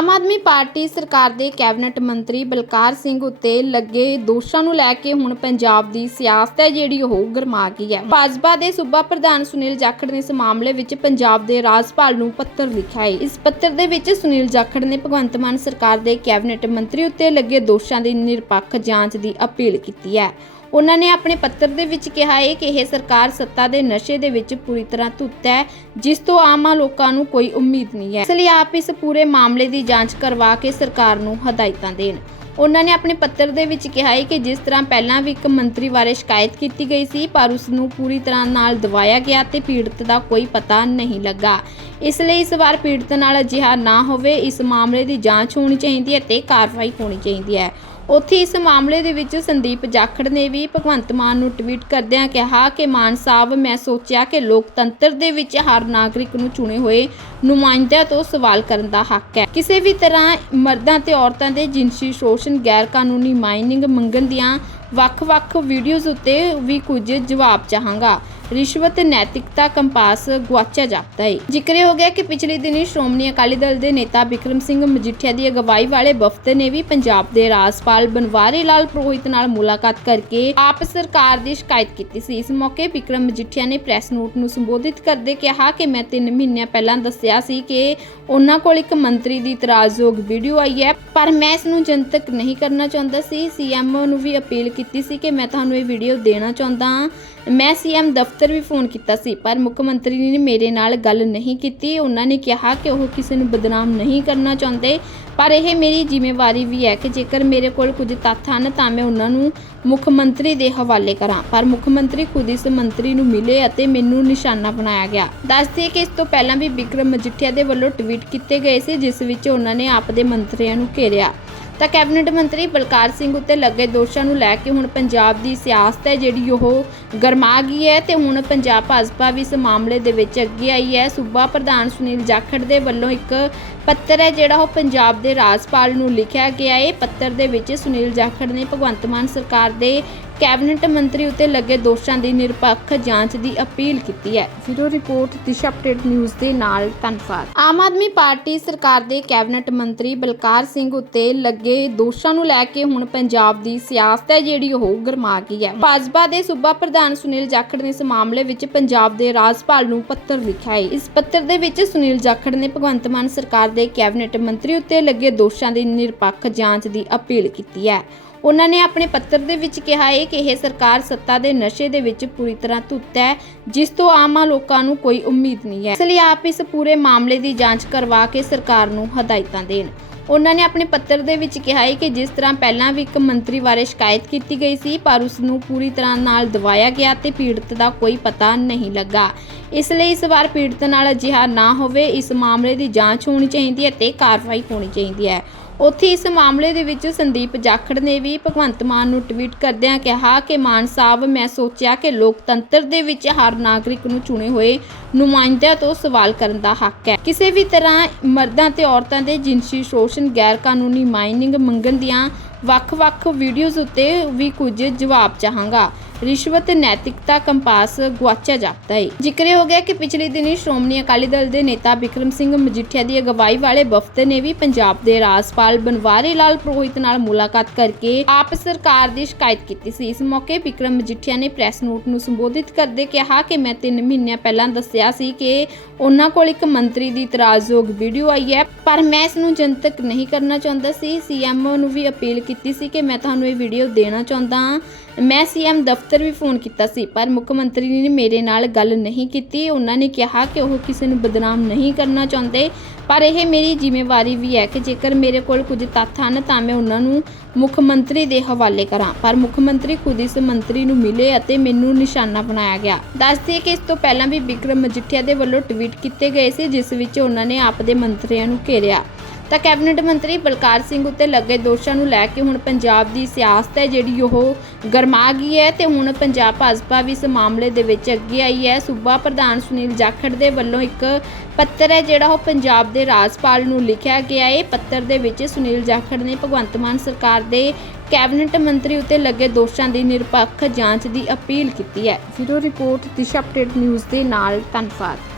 Aam Aadmi party ਸਰਕਾਰ ਦੇ cabinet ਮੰਤਰੀ ਬਲਕਾਰ ਸਿੰਘ ਉੱਤੇ ਲੱਗੇ ਦੋਸ਼ਾਂ ਨੂੰ ਲੈ ਕੇ ਹੁਣ ਪੰਜਾਬ ਦੀ ਸਿਆਸਤ ਹੈ ਜਿਹੜੀ ਉਹ ਗਰਮਾ ਗਈ ਹੈ। ਭਾਜਪਾ ਦੇ ਸੂਬਾ ਪ੍ਰਧਾਨ ਸੁਨੀਲ ਜਾਖੜ ਨੇ ਇਸ ਮਾਮਲੇ ਵਿੱਚ ਪੰਜਾਬ ਦੇ ਰਾਜਪਾਲ ਨੂੰ ਪੱਤਰ ਲਿਖਿਆ ਹੈ। ਇਸ ਪੱਤਰ ਦੇ ਵਿੱਚ ਸੁਨੀਲ ਜਾਖੜ ਨੇ ਭਗਵੰਤ ਮਾਨ ਸਰਕਾਰ ਦੇ ਕੈਬਨਿਟ ਮੰਤਰੀ ਉੱਤੇ ਲੱਗੇ ਦੋਸ਼ਾਂ ਦੀ ਨਿਰਪੱਖ ਜਾਂਚ ਦੀ ਅਪੀਲ ਕੀਤੀ ਹੈ। ਉਹਨਾਂ ਨੇ ਆਪਣੇ ਪੱਤਰ ਦੇ ਵਿੱਚ ਕਿਹਾ ਹੈ ਕਿ ਇਹ ਸਰਕਾਰ ਸੱਤਾ ਦੇ ਨਸ਼ੇ ਦੇ ਵਿੱਚ ਪੂਰੀ ਤਰ੍ਹਾਂ ਧੁੱਤ ਹੈ, ਜਿਸ ਤੋਂ ਆਮ ਲੋਕਾਂ ਨੂੰ ਕੋਈ ਉਮੀਦ ਨਹੀਂ ਹੈ। ਇਸ ਲਈ ਆਪ ਇਸ ਪੂਰੇ ਮਾਮਲੇ ਦੀ ਜਾਂਚ ਕਰਵਾ ਕੇ ਸਰਕਾਰ ਨੂੰ ਹਦਾਇਤਾਂ ਦੇਣ। ਉਹਨਾਂ ਨੇ ਆਪਣੇ ਪੱਤਰ ਦੇ ਵਿੱਚ ਕਿਹਾ ਹੈ ਕਿ ਜਿਸ ਤਰ੍ਹਾਂ ਪਹਿਲਾਂ ਵੀ ਇੱਕ ਮੰਤਰੀ ਬਾਰੇ ਸ਼ਿਕਾਇਤ ਕੀਤੀ ਗਈ ਸੀ, ਪਰ ਉਸ ਨੂੰ ਪੂਰੀ ਤਰ੍ਹਾਂ ਨਾਲ ਦਬਾਇਆ ਗਿਆ ਤੇ ਪੀੜਤ ਦਾ ਕੋਈ ਪਤਾ ਨਹੀਂ ਲੱਗਾ। ਇਸ ਲਈ ਇਸ ਵਾਰ ਪੀੜਤ ਨਾਲ ਅਜਿਹਾ ਨਾ ਹੋਵੇ, ਇਸ ਮਾਮਲੇ ਦੀ ਜਾਂਚ ਹੋਣੀ ਚਾਹੀਦੀ ਹੈ ਤੇ ਕਾਰਵਾਈ ਹੋਣੀ ਚਾਹੀਦੀ ਹੈ। ਉੱਥੇ ਇਸ ਮਾਮਲੇ ਦੇ ਵਿੱਚ ਸੰਦੀਪ ਜਾਖੜ ਨੇ ਵੀ ਭਗਵੰਤ ਮਾਨ ਨੂੰ ਟਵੀਟ ਕਰਦਿਆਂ ਕਿਹਾ ਕਿ ਮਾਨ ਸਾਹਿਬ, ਮੈਂ ਸੋਚਿਆ ਕਿ ਲੋਕਤੰਤਰ ਦੇ ਵਿੱਚ ਹਰ ਨਾਗਰਿਕ ਨੂੰ ਚੁਣੇ ਹੋਏ ਨੁਮਾਇੰਦਿਆਂ ਤੋਂ ਸਵਾਲ ਕਰਨ ਦਾ ਹੱਕ ਹੈ। ਕਿਸੇ ਵੀ ਤਰ੍ਹਾਂ ਮਰਦਾਂ ਤੇ ਔਰਤਾਂ ਦੇ ਜਿਨਸੀ ਸ਼ੋਸ਼ਣ ਗੈਰ ਕਾਨੂੰਨੀ ਮਾਈਨਿੰਗ ਮੰਗਣ ਦੀਆਂ ਵੱਖ-ਵੱਖ ਵੀਡੀਓਜ਼ ਉੱਤੇ ਵੀ ਕੁਝ ਜਵਾਬ ਚਾਹਾਂਗਾ। ਰਿਸ਼ਵਤ ਨੈਤਿਕਤਾ ਕੰਪਾਸ ਗੁਆਚਿਆ ਜਾਪਦਾ ਹੈ ਜ਼ਿਕਰ ਹੋ ਗਿਆ ਕਿ ਪਿਛਲੇ ਦਿਨੀ ਸ਼੍ਰੋਮਣੀ ਅਕਾਲੀ ਦਲ ਦੇ ਨੇਤਾ ਬਿਕਰਮ ਸਿੰਘ ਮਜੀਠੀਆ ਦੀ ਅਗਵਾਈ ਵਾਲੇ ਵਫਦ ਨੇ ਵੀ ਪੰਜਾਬ ਦੇ ਰਾਜਪਾਲ ਬਨਵਾਰੀ ਲਾਲ ਪ੍ਰੋਹਿਤ ਨਾਲ ਮੁਲਾਕਾਤ ਕਰਕੇ ਆਪ ਸਰਕਾਰ ਦੀ ਸ਼ਿਕਾਇਤ ਕੀਤੀ ਸੀ। ਇਸ ਮੌਕੇ ਬਿਕਰਮ ਮਜੀਠੀਆ ਨੇ ਪ੍ਰੈਸ ਨੋਟ ਨੂੰ ਸੰਬੋਧਿਤ ਕਰਦੇ ਕਿਹਾ ਕਿ ਮੈਂ 3 ਮਹੀਨਿਆਂ ਪਹਿਲਾਂ ਦੱਸਿਆ ਸੀ ਕਿ ਉਹਨਾਂ ਕੋਲ ਇੱਕ ਮੰਤਰੀ ਦੀ ਇਤਰਾਜ਼ਯੋਗ ਵੀਡੀਓ ਆਈ ਹੈ, ਪਰ ਮੈਂ ਇਸ ਨੂੰ ਜਨਤਕ ਨਹੀਂ ਕਰਨਾ ਚਾਹੁੰਦਾ ਸੀ। ਸੀਐਮ ਨੂੰ ਵੀ ਅਪੀਲ ਕੀਤੀ ਸੀ ਕਿ ਮੈਂ ਤੁਹਾਨੂੰ ਇਹ ਵੀਡੀਓ ਦੇਣਾ ਚਾਹੁੰਦਾ ਹਾਂ। ਮੈਂ ਸੀਐਮ ਦਫ਼ਤਰ ਵੀ ਫੋਨ ਕੀਤਾ ਸੀ, ਪਰ ਮੁੱਖ ਮੰਤਰੀ ਨੇ ਮੇਰੇ ਨਾਲ ਗੱਲ ਨਹੀਂ ਕੀਤੀ। ਉਹਨਾਂ ਨੇ ਕਿਹਾ ਕਿ ਉਹ ਕਿਸੇ ਨੂੰ ਬਦਨਾਮ ਨਹੀਂ ਕਰਨਾ ਚਾਹੁੰਦੇ, ਪਰ ਇਹ ਮੇਰੀ ਜ਼ਿੰਮੇਵਾਰੀ ਵੀ ਹੈ ਕਿ ਜੇਕਰ ਮੇਰੇ ਕੋਲ ਕੁਝ ਤੱਥ ਹਨ ਤਾਂ ਮੈਂ ਉਹਨਾਂ ਨੂੰ ਮੁੱਖ ਮੰਤਰੀ ਦੇ ਹਵਾਲੇ ਕਰਾਂ। ਪਰ ਮੁੱਖ ਮੰਤਰੀ ਖੁਦ ਇਸ ਮੰਤਰੀ ਨੂੰ ਮਿਲੇ ਅਤੇ ਮੈਨੂੰ ਨਿਸ਼ਾਨਾ ਬਣਾਇਆ ਗਿਆ। ਦੱਸਦੇ ਕਿ ਇਸ ਤੋਂ ਪਹਿਲਾਂ ਵੀ ਵਿਕਰਮ ਮਜੀਠੀਆ ਦੇ ਵੱਲੋਂ ਟਵੀਟ ਕੀਤੇ ਗਏ ਸੀ, ਜਿਸ ਵਿੱਚ ਉਹਨਾਂ ਨੇ ਆਪ ਦੇ ਮੰਤਰੀਆਂ ਨੂੰ ਘੇਰਿਆ। ਤਾਂ ਕੈਬਨਿਟ ਮੰਤਰੀ ਬਲਕਾਰ ਸਿੰਘ ਉੱਤੇ ਲੱਗੇ ਦੋਸ਼ਾਂ ਨੂੰ ਲੈ ਕੇ ਹੁਣ ਪੰਜਾਬ ਦੀ ਸਿਆਸਤ ਹੈ, ਜਿਹੜੀ ਉਹ ਗਰਮਾ ਗਈ ਹੈ ਤੇ ਹੁਣ ਪੰਜਾਬ ਭਾਜਪਾ ਵੀ ਇਸ ਮਾਮਲੇ ਦੇ ਵਿੱਚ ਅੱਗੇ ਆਈ ਹੈ। ਸੂਬਾ ਪ੍ਰਧਾਨ ਸੁਨੀਲ ਜਾਖੜ ਦੇ ਵੱਲੋਂ ਇੱਕ ਪੱਤਰ ਹੈ, ਜਿਹੜਾ ਉਹ ਪੰਜਾਬ ਦੇ ਰਾਜਪਾਲ ਨੂੰ ਲਿਖਿਆ ਗਿਆ ਹੈ। ਪੱਤਰ ਦੇ ਵਿੱਚ ਸੁਨੀਲ ਜਾਖੜ ਨੇ ਭਗਵੰਤ ਮਾਨ ਸਰਕਾਰ ਦੇ ਕੈਬਨਿਟ ਮੰਤਰੀ ਉੱਤੇ ਲੱਗੇ ਦੋਸ਼ਾਂ ਦੀ ਨਿਰਪੱਖ ਜਾਂਚ ਦੀ ਅਪੀਲ ਕੀਤੀ ਹੈ। Video report Disha update news ਦੇ ਨਾਲ ਧੰਨਵਾਦ। ਆਮ ਆਦਮੀ ਪਾਰਟੀ ਸਰਕਾਰ ਦੇ ਕੈਬਨਿਟ ਮੰਤਰੀ ਬਲਕਾਰ ਸਿੰਘ ਉੱਤੇ ਲੱਗੇ ਦੋਸ਼ਾਂ ਨੂੰ ਲੈ ਕੇ ਹੁਣ ਪੰਜਾਬ ਦੀ ਸਿਆਸਤ ਹੈ ਜਿਹੜੀ ਉਹ ਗਰਮਾ ਗਈ ਹੈ। ਭਾਜਪਾ ਦੇ ਸੂਬਾ ਪ੍ਰਧਾਨ ਸੁਨੀਲ ਜਾਖੜ ਨੇ ਇਸ ਮਾਮਲੇ ਵਿੱਚ ਪੰਜਾਬ ਦੇ ਰਾਜਪਾਲ ਨੂੰ ਪੱਤਰ ਲਿਖਿਆ ਹੈ। ਇਸ ਪੱਤਰ ਦੇ ਵਿੱਚ ਸੁਨੀਲ ਜਾਖੜ ਨੇ ਭਗਵੰਤ ਮਾਨ ਸਰਕਾਰ ਦੇ ਕੈਬਨਿਟ ਮੰਤਰੀ ਉੱਤੇ ਲੱਗੇ ਦੋਸ਼ਾਂ ਦੀ ਨਿਰਪੱਖ ਜਾਂਚ ਦੀ ਅਪੀਲ ਕੀਤੀ ਹੈ। ਉਹਨਾਂ ਨੇ ਆਪਣੇ ਪੱਤਰ ਦੇ ਵਿੱਚ ਕਿਹਾ ਹੈ ਕਿ ਇਹ ਸਰਕਾਰ ਸੱਤਾ ਦੇ ਨਸ਼ੇ ਦੇ ਵਿੱਚ ਪੂਰੀ ਤਰ੍ਹਾਂ ਧੁੱਤ ਹੈ, ਜਿਸ ਤੋਂ ਆਮ ਲੋਕਾਂ ਨੂੰ ਕੋਈ ਉਮੀਦ ਨਹੀਂ ਹੈ। ਇਸ ਲਈ ਆਪ ਇਸ ਪੂਰੇ ਮਾਮਲੇ ਦੀ ਜਾਂਚ ਕਰਵਾ ਕੇ ਸਰਕਾਰ ਨੂੰ ਹਦਾਇਤਾਂ ਦੇਣ। ਉਹਨਾਂ ਨੇ ਆਪਣੇ ਪੱਤਰ ਦੇ ਵਿੱਚ ਕਿਹਾ ਹੈ ਕਿ ਜਿਸ ਤਰ੍ਹਾਂ ਪਹਿਲਾਂ ਵੀ ਇੱਕ ਮੰਤਰੀ ਬਾਰੇ ਸ਼ਿਕਾਇਤ ਕੀਤੀ ਗਈ ਸੀ, ਪਰ ਉਸ ਨੂੰ ਪੂਰੀ ਤਰ੍ਹਾਂ ਨਾਲ ਦਬਾਇਆ ਗਿਆ ਤੇ ਪੀੜਤ ਦਾ ਕੋਈ ਪਤਾ ਨਹੀਂ ਲੱਗਾ। ਇਸ ਲਈ ਇਸ ਵਾਰ ਪੀੜਤ ਨਾਲ ਅਜਿਹਾ ਨਾ ਹੋਵੇ, ਇਸ ਮਾਮਲੇ ਦੀ ਜਾਂਚ ਹੋਣੀ ਚਾਹੀਦੀ ਹੈ ਤੇ ਕਾਰਵਾਈ ਹੋਣੀ ਚਾਹੀਦੀ ਹੈ। ਉੱਥੇ ਇਸ ਮਾਮਲੇ ਦੇ ਵਿੱਚ ਸੰਦੀਪ ਜਾਖੜ ਨੇ ਵੀ ਭਗਵੰਤ ਮਾਨ ਨੂੰ ਟਵੀਟ ਕਰਦਿਆਂ ਕਿਹਾ ਕਿ ਮਾਨ ਸਾਹਿਬ, ਮੈਂ ਸੋਚਿਆ ਕਿ ਲੋਕਤੰਤਰ ਦੇ ਵਿੱਚ ਹਰ ਨਾਗਰਿਕ ਨੂੰ ਚੁਣੇ ਹੋਏ ਨੁਮਾਇੰਦਿਆਂ ਤੋਂ ਸਵਾਲ ਕਰਨ ਦਾ ਹੱਕ ਹੈ। ਕਿਸੇ ਵੀ ਤਰ੍ਹਾਂ ਮਰਦਾਂ ਤੇ ਔਰਤਾਂ ਦੇ ਜਿਨਸੀ ਸ਼ੋਸ਼ਣ ਗੈਰ ਕਾਨੂੰਨੀ ਮਾਈਨਿੰਗ ਮੰਗਣ ਦੀਆਂ ਵੱਖ-ਵੱਖ ਵੀਡੀਓਜ਼ ਉੱਤੇ ਵੀ ਕੁਝ ਜਵਾਬ ਚਾਹਾਂਗਾ। ਰਿਸ਼ਵਤ ਨੈਤਿਕਤਾ ਕੰਪਾਸ ਗੁਆਚਿਆ ਜਾਪਦਾ ਹੈ ਜ਼ਿਕਰ ਹੋ ਗਿਆ ਕਿ ਪਿਛਲੇ ਦਿਨੀ ਸ਼੍ਰੋਮਣੀ ਅਕਾਲੀ ਦਲ ਦੇ ਨੇਤਾ ਬਿਕਰਮ ਸਿੰਘ ਮਜੀਠੀਆ ਦੀ ਅਗਵਾਈ ਵਾਲੇ ਵਫਦ ਨੇ ਵੀ ਪੰਜਾਬ ਦੇ ਰਾਜਪਾਲ ਬਨਵਾਰੀ ਲਾਲ ਪ੍ਰੋਹਿਤ ਨਾਲ ਮੁਲਾਕਾਤ ਕਰਕੇ ਆਪ ਸਰਕਾਰ ਦੀ ਸ਼ਿਕਾਇਤ ਕੀਤੀ ਸੀ। ਇਸ ਮੌਕੇ ਬਿਕਰਮ ਮਜੀਠੀਆ ਨੇ ਪ੍ਰੈਸ ਨੋਟ ਨੂੰ ਸੰਬੋਧਿਤ ਕਰਦੇ ਕਿਹਾ ਕਿ ਮੈਂ 3 ਮਹੀਨਿਆਂ ਪਹਿਲਾਂ ਦੱਸਿਆ ਸੀ ਕਿ ਉਹਨਾਂ ਕੋਲ ਇੱਕ ਮੰਤਰੀ ਦੀ ਇਤਰਾਜ਼ਯੋਗ ਵੀਡੀਓ ਆਈ ਹੈ, ਪਰ ਮੈਂ ਇਸ ਨੂੰ ਜਨਤਕ ਨਹੀਂ ਕਰਨਾ ਚਾਹੁੰਦਾ ਸੀ। ਸੀਐਮ ਨੂੰ ਵੀ ਅਪੀਲ ਕੀਤੀ ਸੀ ਕਿ ਮੈਂ ਤੁਹਾਨੂੰ ਇਹ ਵੀਡੀਓ ਦੇਣਾ ਚਾਹੁੰਦਾ ਹਾਂ ਮੈਂ ਸੀਐਮ ਦਫ਼ਤਰ ਵੀ ਫੋਨ ਕੀਤਾ ਸੀ, ਪਰ ਮੁੱਖ ਮੰਤਰੀ ਨੇ ਮੇਰੇ ਨਾਲ ਗੱਲ ਨਹੀਂ ਕੀਤੀ। ਉਹਨਾਂ ਨੇ ਕਿਹਾ ਕਿ ਉਹ ਕਿਸੇ ਨੂੰ ਬਦਨਾਮ ਨਹੀਂ ਕਰਨਾ ਚਾਹੁੰਦੇ, ਪਰ ਇਹ ਮੇਰੀ ਜ਼ਿੰਮੇਵਾਰੀ ਵੀ ਹੈ ਕਿ ਜੇਕਰ ਮੇਰੇ ਕੋਲ ਕੁਝ ਤੱਥ ਹਨ ਤਾਂ ਮੈਂ ਉਹਨਾਂ ਨੂੰ ਮੁੱਖ ਮੰਤਰੀ ਦੇ ਹਵਾਲੇ ਕਰਾਂ। ਪਰ ਮੁੱਖ ਮੰਤਰੀ ਖੁਦ ਇਸ ਮੰਤਰੀ ਨੂੰ ਮਿਲੇ ਅਤੇ ਮੈਨੂੰ ਨਿਸ਼ਾਨਾ ਬਣਾਇਆ ਗਿਆ। ਦੱਸਦੇ ਕਿ ਇਸ ਤੋਂ ਪਹਿਲਾਂ ਵੀ ਵਿਕਰਮ ਮਜੀਠੀਆ ਦੇ ਵੱਲੋਂ ਟਵੀਟ ਕੀਤੇ ਗਏ ਸੀ, ਜਿਸ ਵਿੱਚ ਉਹਨਾਂ ਨੇ ਆਪ ਦੇ ਮੰਤਰੀਆਂ ਨੂੰ ਘੇਰਿਆ। ਤਾਂ ਕੈਬਨਿਟ ਮੰਤਰੀ ਬਲਕਾਰ ਸਿੰਘ ਉੱਤੇ ਲੱਗੇ ਦੋਸ਼ਾਂ ਨੂੰ ਲੈ ਕੇ ਹੁਣ ਪੰਜਾਬ ਦੀ ਸਿਆਸਤ ਹੈ, ਜਿਹੜੀ ਉਹ ਗਰਮਾ ਗਈ ਹੈ ਤੇ ਹੁਣ ਪੰਜਾਬ ਭਾਜਪਾ ਵੀ ਇਸ ਮਾਮਲੇ ਦੇ ਵਿੱਚ ਅੱਗੇ ਆਈ ਹੈ। ਸੂਬਾ ਪ੍ਰਧਾਨ ਸੁਨੀਲ ਜਾਖੜ ਦੇ ਵੱਲੋਂ ਇੱਕ ਪੱਤਰ ਹੈ, ਜਿਹੜਾ ਉਹ ਪੰਜਾਬ ਦੇ ਰਾਜਪਾਲ ਨੂੰ ਲਿਖਿਆ ਗਿਆ ਹੈ। ਪੱਤਰ ਦੇ ਵਿੱਚ ਸੁਨੀਲ ਜਾਖੜ ਨੇ ਭਗਵੰਤ ਮਾਨ ਸਰਕਾਰ ਦੇ ਕੈਬਨਿਟ ਮੰਤਰੀ ਉੱਤੇ ਲੱਗੇ ਦੋਸ਼ਾਂ ਦੀ ਨਿਰਪੱਖ ਜਾਂਚ ਦੀ ਅਪੀਲ ਕੀਤੀ ਹੈ। Video report, Disha update news ਦੇ ਨਾਲ ਧੰਨਵਾਦ।